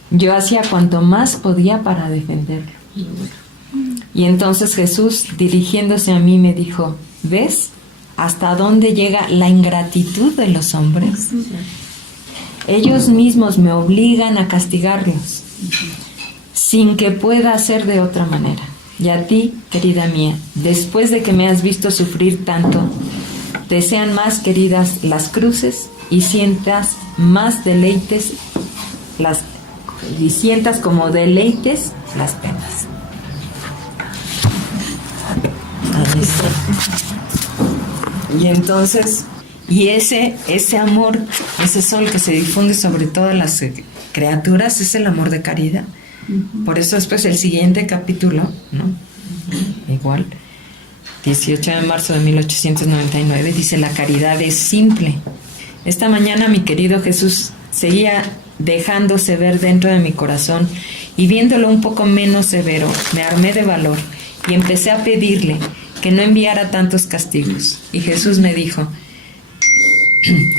Yo hacía cuanto más podía para defenderlo. Y entonces Jesús, dirigiéndose a mí, me dijo, ¿ves hasta dónde llega la ingratitud de los hombres? Ellos mismos me obligan a castigarlos, sin que pueda hacer de otra manera. Y a ti, querida mía, después de que me has visto sufrir tanto, te sean más queridas las cruces y sientas más deleites y sientas como deleites las penas. Ahí está. Y entonces, ese amor, ese sol que se difunde sobre todas las criaturas, es el amor de caridad. Por eso después el siguiente capítulo, ¿no? Igual, 18 de marzo de 1899, dice, la caridad es simple Esta mañana mi querido Jesús seguía dejándose ver dentro de mi corazón y viéndolo un poco menos severo, me armé de valor y empecé a pedirle que no enviara tantos castigos. Y Jesús me dijo: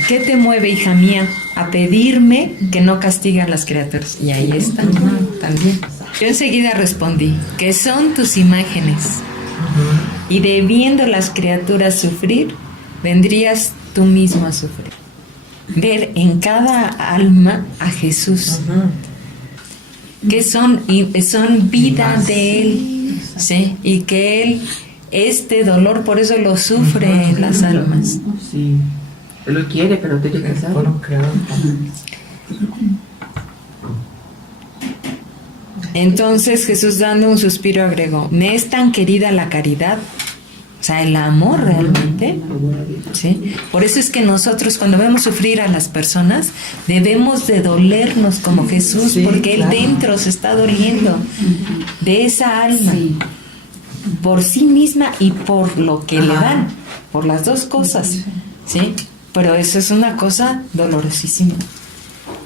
¿qué te mueve, hija mía, a pedirme que no castigue a las criaturas? Y ahí está, también. Yo enseguida respondí: que son tus imágenes. Y de viendo las criaturas sufrir, vendrías tú mismo a sufrir. Ver en cada alma a Jesús, que son vida de Él, ¿sí? Y que Él, este dolor, por eso lo sufre en las almas. Sí. Él lo quiere, pero tiene que hacerlo. Entonces Jesús, dando un suspiro, agregó: me es tan querida la caridad, o sea, el amor realmente, ¿sí? Por eso es que nosotros, cuando vemos sufrir a las personas, debemos de dolernos como Jesús, sí, porque Él dentro se está doliendo de esa alma, por sí misma y por lo que le dan, por las dos cosas, ¿sí? Pero eso es una cosa dolorosísima.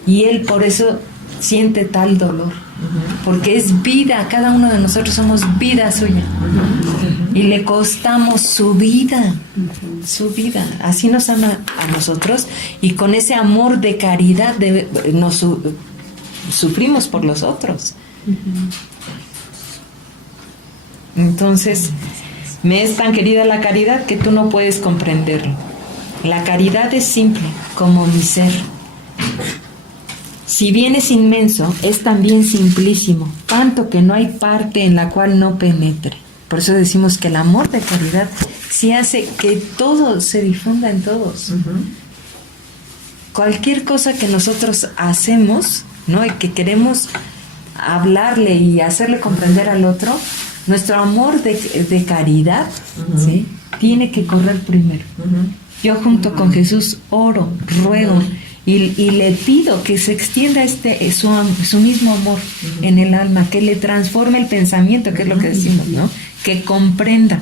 Y Él por eso siente tal dolor, porque es vida, cada uno de nosotros somos vida suya, y le costamos su vida, así nos ama a nosotros, y con ese amor de caridad nos sufrimos por los otros. Entonces, me es tan querida la caridad que tú no puedes comprenderlo. La caridad es simple, como mi ser. Si bien es inmenso, es también simplísimo, tanto que no hay parte en la cual no penetre. Por eso decimos que el amor de caridad sí hace que todo se difunda en todos. Cualquier cosa que nosotros hacemos, ¿no?, y que queremos hablarle y hacerle comprender al otro, nuestro amor de caridad, ¿sí?, tiene que correr primero. Yo junto con Jesús oro, ruego y le pido que se extienda su mismo amor en el alma, que le transforme el pensamiento, que es lo que decimos, ¿no? Que comprenda.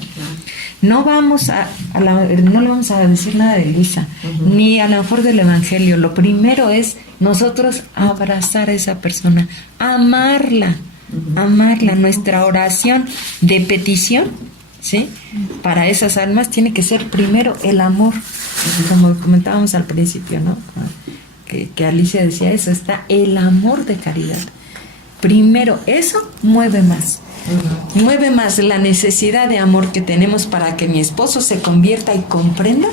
No le vamos a decir nada de Luisa, ni a lo mejor del Evangelio. Lo primero es nosotros abrazar a esa persona, amarla. Nuestra oración de petición, ¿sí?, para esas almas tiene que ser primero el amor, como comentábamos al principio, ¿no?, que Alicia decía eso, está el amor de caridad. Primero, eso mueve más la necesidad de amor que tenemos para que mi esposo se convierta y comprenda,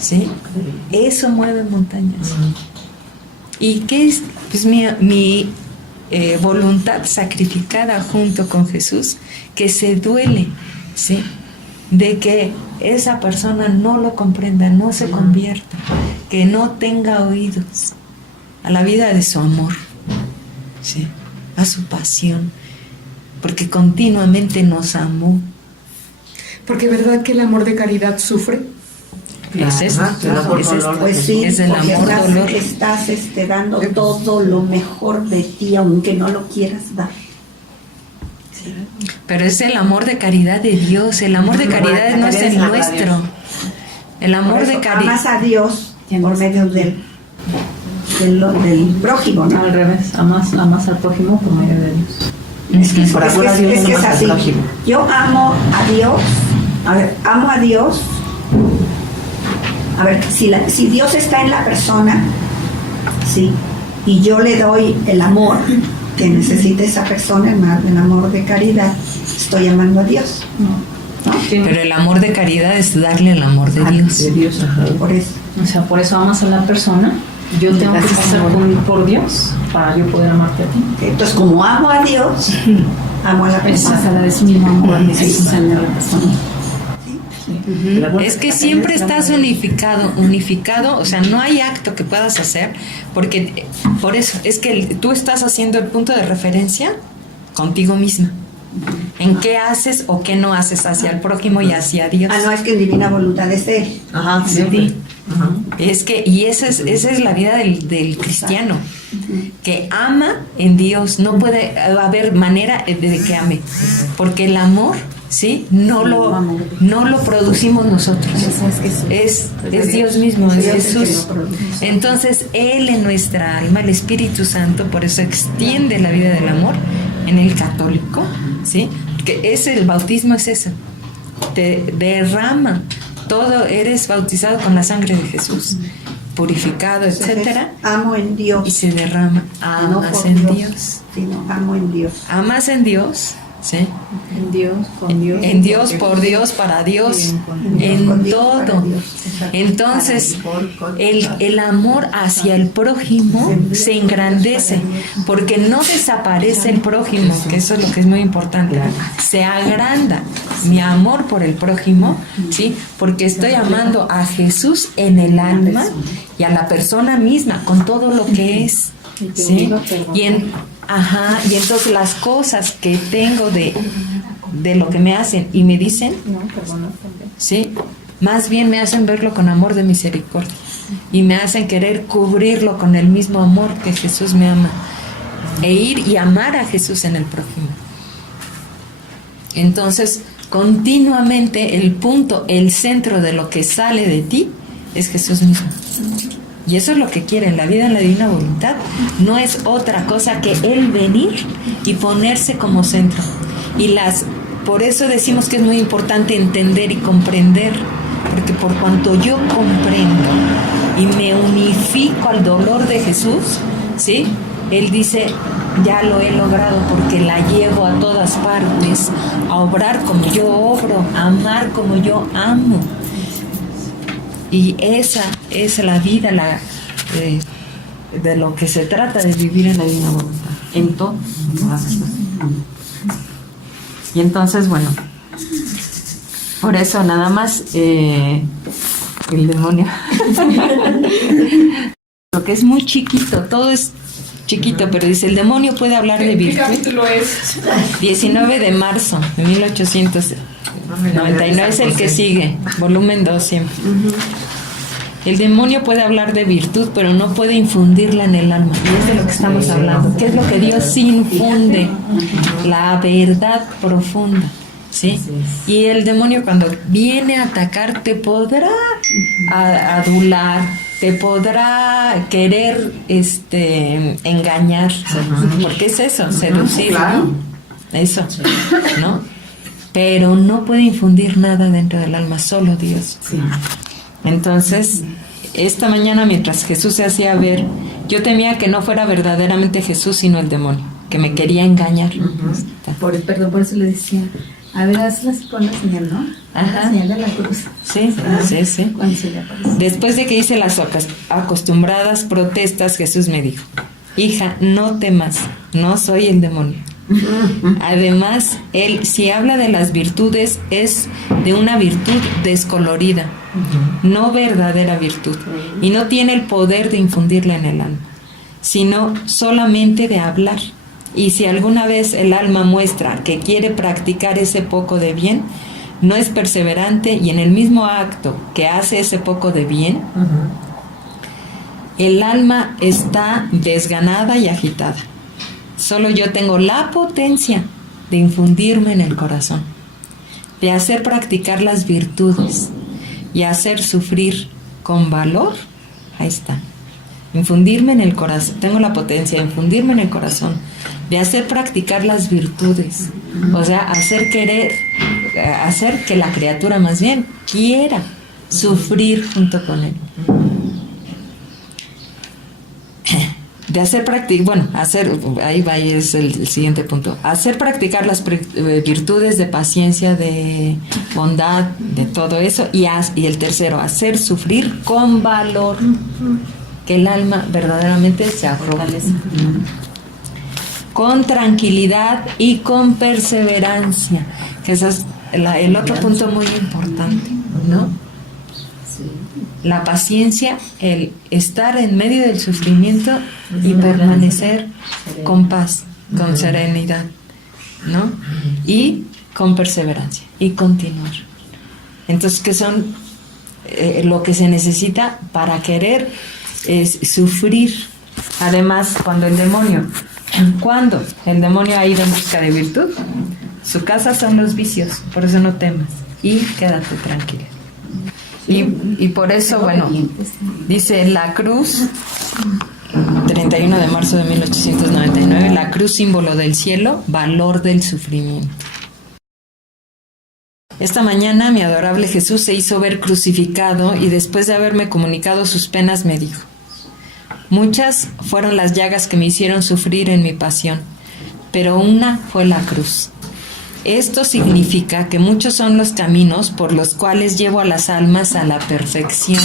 ¿sí? Eso mueve montañas. ¿Y qué es? Pues mi voluntad sacrificada junto con Jesús, que se duele, ¿sí?, de que esa persona no lo comprenda, no se convierta, que no tenga oídos a la vida de su amor, ¿sí?, a su pasión, porque continuamente nos amó. Porque verdad que el amor de caridad sufre. Es eso, pues sí, es el amor dolor. Estás dando todo lo mejor de ti, aunque no lo quieras dar. Pero es el amor de caridad de Dios. El amor de caridad no es el nuestro. El amor de caridad. Amas a Dios por medio del prójimo, ¿no? Al revés, amas al prójimo por medio de Dios. Es que es así. Yo amo a Dios. Amo a Dios. A ver, si Dios está en la persona, sí, y yo le doy el amor que necesita esa persona, el amor de caridad, estoy amando a Dios. ¿No? Pero el amor de caridad es darle el amor de Dios. De Dios, Por eso. O sea, por eso amas a la persona. Yo tengo que pasar por Dios para yo poder amarte a ti. Entonces, como amo a Dios, amo a la persona. Esa la de su mismo amor necesita a la persona. Es que siempre estás unificado, o sea, no hay acto que puedas hacer, porque por eso es que tú estás haciendo el punto de referencia contigo misma. En qué haces o qué no haces hacia el prójimo y hacia Dios. No, es que en divina voluntad es Él. Siempre. Es que, y esa es la vida del cristiano, que ama en Dios. No puede haber manera de que ame, porque el amor ¿sí? No lo producimos nosotros. Es Dios mismo, es Jesús. Entonces, Él en nuestra alma, el Espíritu Santo, por eso extiende la vida del amor en el católico, ¿sí? Que el bautismo es eso. Te derrama todo, eres bautizado con la sangre de Jesús, purificado, etcétera. Amo en Dios. Y se derrama. Amas en Dios. Sino amo en Dios. Amas en Dios, ¿sí? En Dios, con Dios. En Dios, por Dios, para Dios, en todo. Entonces, el amor hacia el prójimo se engrandece, porque no desaparece el prójimo, que eso es lo que es muy importante. Se agranda mi amor por el prójimo, ¿sí? Porque estoy amando a Jesús en el alma y a la persona misma, con todo lo que es, ¿sí? Y entonces las cosas que tengo de lo que me hacen y me dicen, ¿sí? Más bien me hacen verlo con amor de misericordia y me hacen querer cubrirlo con el mismo amor que Jesús me ama e ir y amar a Jesús en el prójimo. Entonces, continuamente el centro de lo que sale de ti es Jesús mismo. Y eso es lo que quiere en la vida, en la divina voluntad. No es otra cosa que Él venir y ponerse como centro. Por eso decimos que es muy importante entender y comprender, porque por cuanto yo comprendo y me unifico al dolor de Jesús, ¿sí? Él dice, ya lo he logrado porque la llevo a todas partes, a obrar como yo obro, a amar como yo amo. Y esa es la vida de lo que se trata de vivir en la divina voluntad, en todo. Y entonces, bueno, por eso nada más el demonio, lo que es muy chiquito, todo es chiquito, pero dice, el demonio puede hablar de virtud. ¿Qué capítulo es? 19 de marzo de 1899 es el que sigue, volumen 2 siempre. El demonio puede hablar de virtud, pero no puede infundirla en el alma. Y es de lo que estamos hablando. ¿Qué es lo que Dios infunde? La verdad profunda, ¿sí? Y el demonio cuando viene a atacar te podrá adular, te podrá querer engañar, porque es eso, seducir, ¿no? Eso, ¿no? Pero no puede infundir nada dentro del alma, solo Dios. Entonces, esta mañana mientras Jesús se hacía ver, yo temía que no fuera verdaderamente Jesús, sino el demonio, que me quería engañar. Por eso le decía, a ver, hazlas con la señal, ¿no? Ajá. La señal de la cruz. Sí. Cuando se le aparece. Después de que hice las acostumbradas protestas, Jesús me dijo, hija, no temas, no soy el demonio. Además, él, si habla de las virtudes, es de una virtud descolorida, no verdadera virtud, y no tiene el poder de infundirla en el alma, sino solamente de hablar. Y si alguna vez el alma muestra que quiere practicar ese poco de bien, no es perseverante, y en el mismo acto que hace ese poco de bien, el alma está desganada y agitada. Solo yo tengo la potencia de infundirme en el corazón, de hacer practicar las virtudes y hacer sufrir con valor. Ahí está. Infundirme en el corazón. Tengo la potencia de infundirme en el corazón, de hacer practicar las virtudes. O sea, hacer que la criatura más bien quiera sufrir junto con él. De hacer ahí va, ahí es el siguiente punto. Hacer practicar las virtudes de paciencia, de bondad, de todo eso. Y el tercero, hacer sufrir con valor, que el alma verdaderamente se arrogalece. Con tranquilidad y con perseverancia, que ese es el otro punto muy importante, ¿no? La paciencia, el estar en medio del sufrimiento y permanecer con paz, con serenidad, ¿no? Y con perseverancia y continuar. Entonces, ¿qué son lo que se necesita para querer es sufrir? Además, cuando el demonio ha ido en busca de virtud, Su casa son los vicios, por eso no temas y quédate tranquila. Y por eso, bueno, dice la cruz, 31 de marzo de 1899, la cruz símbolo del cielo, valor del sufrimiento. Esta mañana mi adorable Jesús se hizo ver crucificado y después de haberme comunicado sus penas me dijo: muchas fueron las llagas que me hicieron sufrir en mi pasión, pero una fue la cruz. Esto significa que muchos son los caminos por los cuales llevo a las almas a la perfección,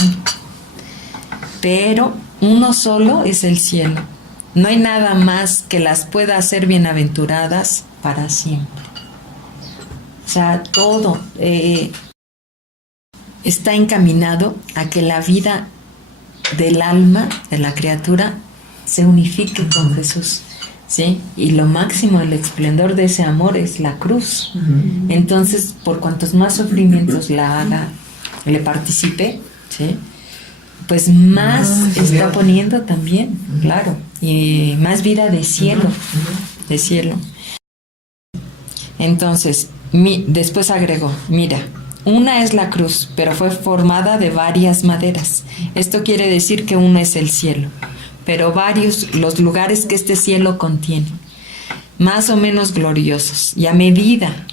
pero uno solo es el cielo. No hay nada más que las pueda hacer bienaventuradas para siempre. O sea, todo está encaminado a que la vida del alma, de la criatura, se unifique con Jesús. ¿Sí? Y lo máximo, el esplendor de ese amor es la cruz. Entonces, por cuantos más sufrimientos la haga, le participe, ¿sí? Pues más está poniendo también, claro, y más vida de cielo, de cielo. Entonces, después agregó: mira, una es la cruz, pero fue formada de varias maderas. Esto quiere decir que una es el cielo, pero varios los lugares que este cielo contiene, más o menos gloriosos, y a medida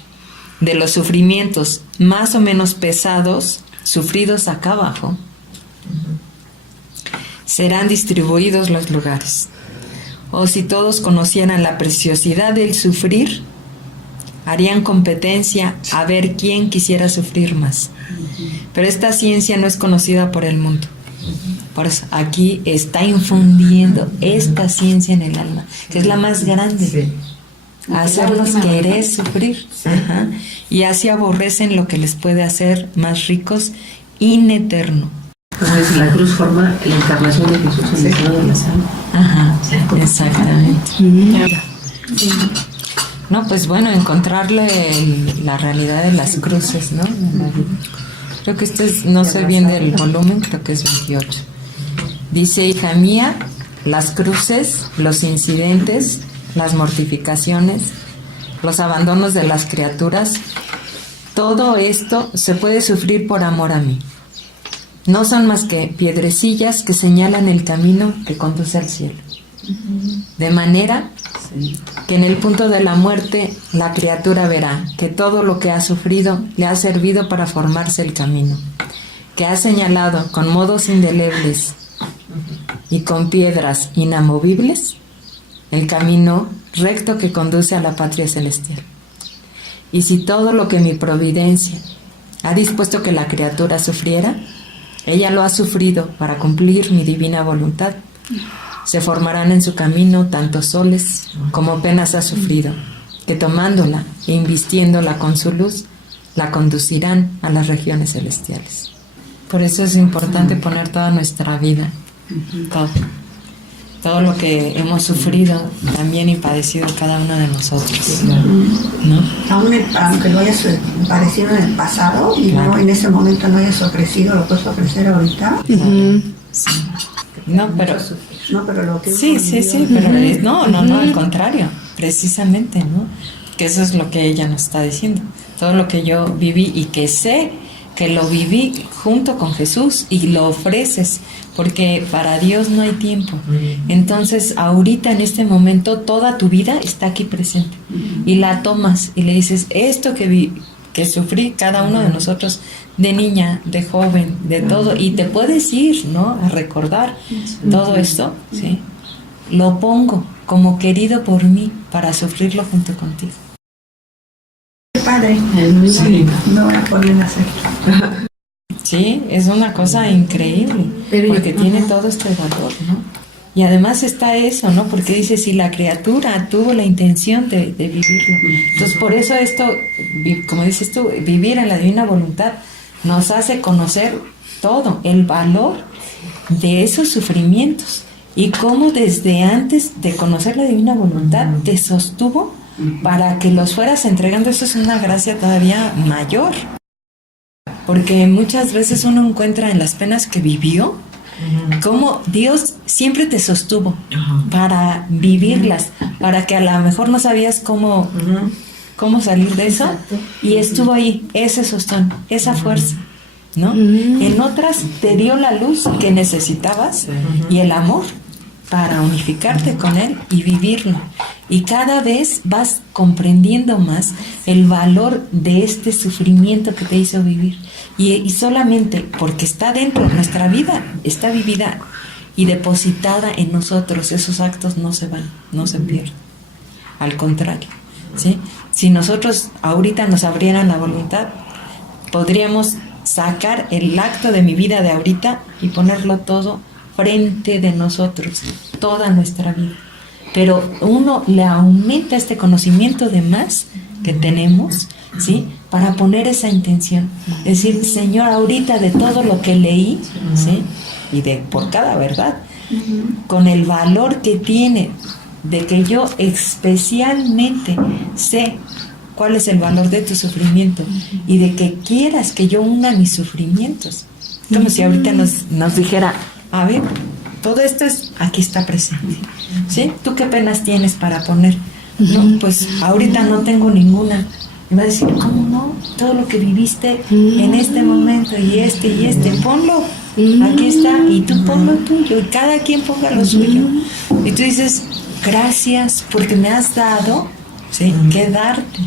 de los sufrimientos más o menos pesados, sufridos acá abajo, serán distribuidos los lugares. O si todos conocieran la preciosidad del sufrir, harían competencia a ver quién quisiera sufrir más. Pero esta ciencia no es conocida por el mundo. Por eso aquí está infundiendo esta ciencia en el alma, que es la más grande. Sí. Hacerlos querer sufrir. Sí. Ajá. Y así aborrecen lo que les puede hacer más ricos in eterno. Como dice, la cruz forma la encarnación de Jesús en el seno de la alma. Ajá, exactamente. Sí. No, pues bueno, encontrarle la realidad de las cruces, ¿no? Creo que no sé bien del volumen, creo que es 28. Dice: hija mía, las cruces, los incidentes, las mortificaciones, los abandonos de las criaturas, todo esto se puede sufrir por amor a mí. No son más que piedrecillas que señalan el camino que conduce al cielo. De manera que en el punto de la muerte la criatura verá que todo lo que ha sufrido le ha servido para formarse el camino, que ha señalado con modos indelebles y con piedras inamovibles el camino recto que conduce a la patria celestial. Y si todo lo que mi providencia ha dispuesto que la criatura sufriera, ella lo ha sufrido para cumplir mi divina voluntad, se formarán en su camino tanto soles como penas ha sufrido, que tomándola e invistiéndola con su luz, la conducirán a las regiones celestiales. Por eso es importante poner toda nuestra vida, todo lo que hemos sufrido también y padecido cada uno de nosotros, ¿no? Aunque lo hayas padecido en el pasado y no en ese momento no hayas ofrecido, lo puedes ofrecer ahorita. Sí. No, pero lo que sí, pero no, al contrario, precisamente, ¿no? Que eso es lo que ella nos está diciendo. Todo lo que yo viví y que sé que lo viví junto con Jesús y lo ofreces, porque para Dios no hay tiempo. Entonces, ahorita en este momento toda tu vida está aquí presente y la tomas y le dices: esto que sufrí cada uno de nosotros, de niña, de joven, de todo, y te puedes ir, ¿no?, a recordar todo esto, ¿sí? Lo pongo como querido por mí para sufrirlo junto contigo. Padre, sí. No voy a poder hacer. Sí, es una cosa increíble, porque tiene todo este valor, ¿no? Y además está eso, ¿no? Porque dice, si la criatura tuvo la intención de vivirlo. Entonces, por eso esto, como dices tú, vivir en la divina voluntad nos hace conocer todo, el valor de esos sufrimientos y cómo desde antes de conocer la divina voluntad te sostuvo para que los fueras entregando. Eso es una gracia todavía mayor, porque muchas veces uno encuentra en las penas que vivió cómo Dios siempre te sostuvo para vivirlas, para que a lo mejor no sabías cómo cómo salir de eso. Exacto. Y estuvo ahí, ese sostén, esa fuerza, ¿no? En otras te dio la luz que necesitabas y el amor para unificarte con él y vivirlo. Y cada vez vas comprendiendo más el valor de este sufrimiento que te hizo vivir. Y solamente porque está dentro de nuestra vida, está vivida y depositada en nosotros, esos actos no se van, no se pierden. Al contrario, ¿sí? Si nosotros ahorita nos abrieran la voluntad, podríamos sacar el acto de mi vida de ahorita y ponerlo todo frente de nosotros, toda nuestra vida. Pero uno le aumenta este conocimiento de más que tenemos, ¿sí? Para poner esa intención. Es decir, Señor, ahorita de todo lo que leí, ¿sí? Y por cada verdad, con el valor que tiene, de que yo especialmente sé cuál es el valor de tu sufrimiento y de que quieras que yo una mis sufrimientos. Como si ahorita nos dijera, a ver, todo esto aquí está presente, ¿sí? ¿Tú qué penas tienes para poner? No, pues ahorita no tengo ninguna. Y va a decir, ¿cómo no? Todo lo que viviste en este momento y ponlo. Aquí está, y tú pon lo tuyo, y cada quien ponga lo suyo. Y tú dices, gracias porque me has dado, ¿sí? Que darte.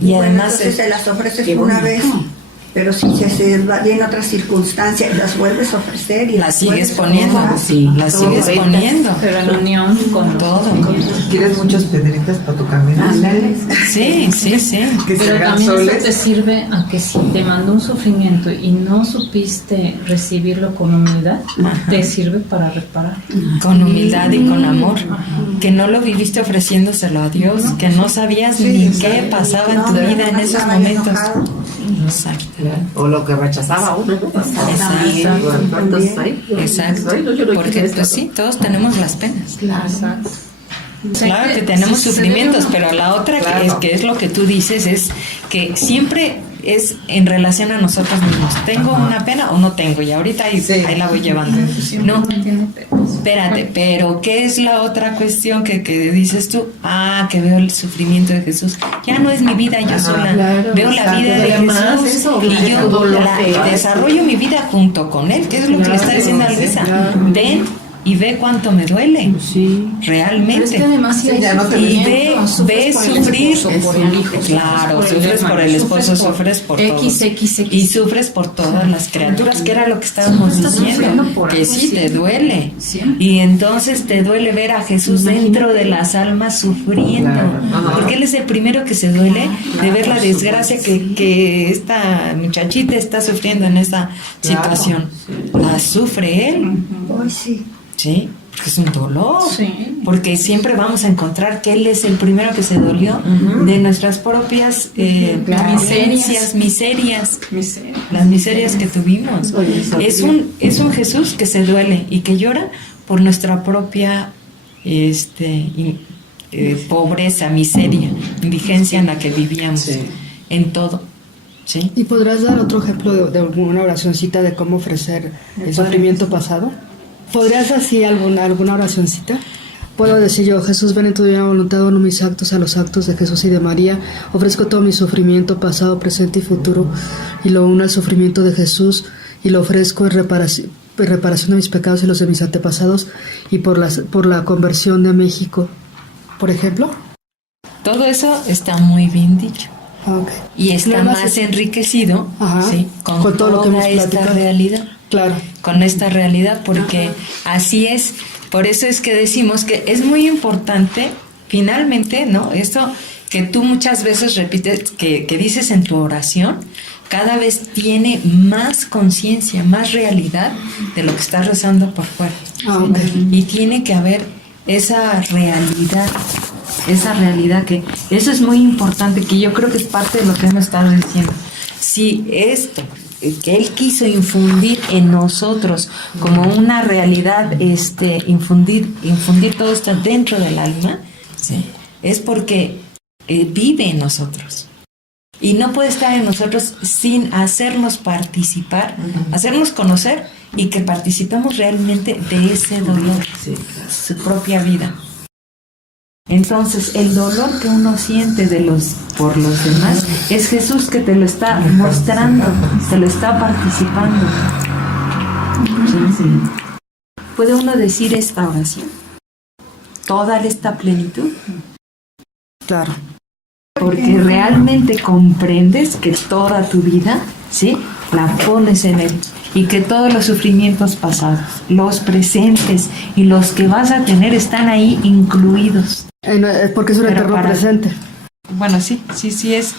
Y además entonces se las ofreces una vez, pero si se viene otra circunstancia y las vuelves a ofrecer y las sigues poniendo, las sigues poniendo, pero en unión con todo. ¿Quieres muchas piedritas para tu camino? Sí. Que pero también eso te sirve a que si te mandó un sufrimiento y no supiste recibirlo con humildad, te sirve para reparar. Con humildad y con amor. Que no lo viviste ofreciéndoselo a Dios, que no sabías ni qué pasaba en tu vida en esos momentos. Exacto. O lo que rechazaba uno. Exacto. Porque pues sí, todos tenemos las penas. Claro que tenemos sufrimientos, pero la otra que es lo que tú dices es que siempre es en relación a nosotros mismos. ¿Tengo una pena o no tengo? Y ahorita ahí la voy llevando. No, espérate, pero ¿qué es la otra cuestión que dices tú? Que veo el sufrimiento de Jesús. Ya no es mi vida yo sola. Veo la vida de Jesús y yo desarrollo mi vida junto con Él, que es lo que le está diciendo a Luisa. Ven y ve cuánto me duele realmente. Pero es que además y ve sufrir por el hijo. Claro, sufres por el esposo, sufres por todos. Y sufres por todas las criaturas, que era lo que estábamos diciendo, que sí te duele. Y entonces te duele ver a Jesús dentro de las almas sufriendo, porque Él es el primero que se duele de ver la desgracia que esta muchachita está sufriendo en esa situación. La sufre Él. Sí, porque es un dolor. Porque siempre vamos a encontrar que Él es el primero que se dolió de nuestras propias miserias, las miserias que tuvimos. Es un Jesús que se duele y que llora por nuestra propia pobreza, miseria, indigencia en la que vivíamos, en todo. ¿Sí? ¿Y podrás dar otro ejemplo de alguna oracioncita de cómo ofrecer el sufrimiento pasado? ¿Podrías así alguna oracioncita? Puedo decir yo, Jesús, ven en tu divina voluntad, uno mis actos a los actos de Jesús y de María. Ofrezco todo mi sufrimiento, pasado, presente y futuro, y lo uno al sufrimiento de Jesús, y lo ofrezco en reparación de mis pecados y los de mis antepasados, y por la conversión de México, por ejemplo. Todo eso está muy bien dicho. Okay. Y está más enriquecido con todo lo que hemos esta realidad. Claro. Con esta realidad, porque así es. Por eso es que decimos que es muy importante, finalmente, ¿no? Esto que tú muchas veces repites, que dices en tu oración, cada vez tiene más conciencia, más realidad de lo que estás rezando por fuera. Y tiene que haber esa realidad que eso es muy importante, que yo creo que es parte de lo que hemos estado diciendo. Si esto que Él quiso infundir en nosotros como una realidad, infundir todo esto dentro del alma, es porque vive en nosotros. Y no puede estar en nosotros sin hacernos participar, hacernos conocer y que participemos realmente de ese dolor, su propia vida. Entonces, el dolor que uno siente por los demás es Jesús que te lo está mostrando, te lo está participando. ¿Sí? ¿Puede uno decir esta oración? Toda esta plenitud. Claro. Porque realmente comprendes que toda tu vida, ¿sí?, la pones en Él. Y que todos los sufrimientos pasados, los presentes y los que vas a tener están ahí incluidos. Porque es un Pero eterno presente. Bueno, sí es